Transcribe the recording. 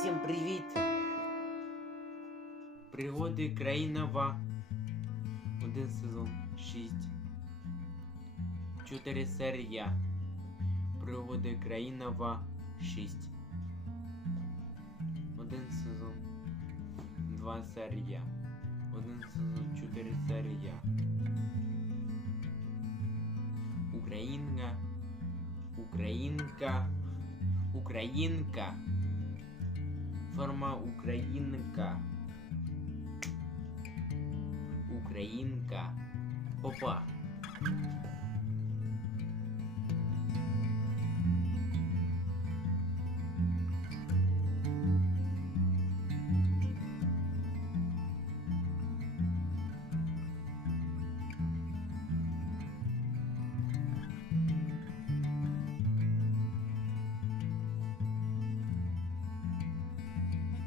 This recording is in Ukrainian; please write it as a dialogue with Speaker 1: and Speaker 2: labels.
Speaker 1: Всім привіт! Пригоди Країнова. Один сезон. Шість. Чотири серія. Пригоди Країнова. Шість. Один сезон. Два серія. Один сезон. Чотири серія. Українка. Українка. Українка. Форма Українка. Українка. Опа.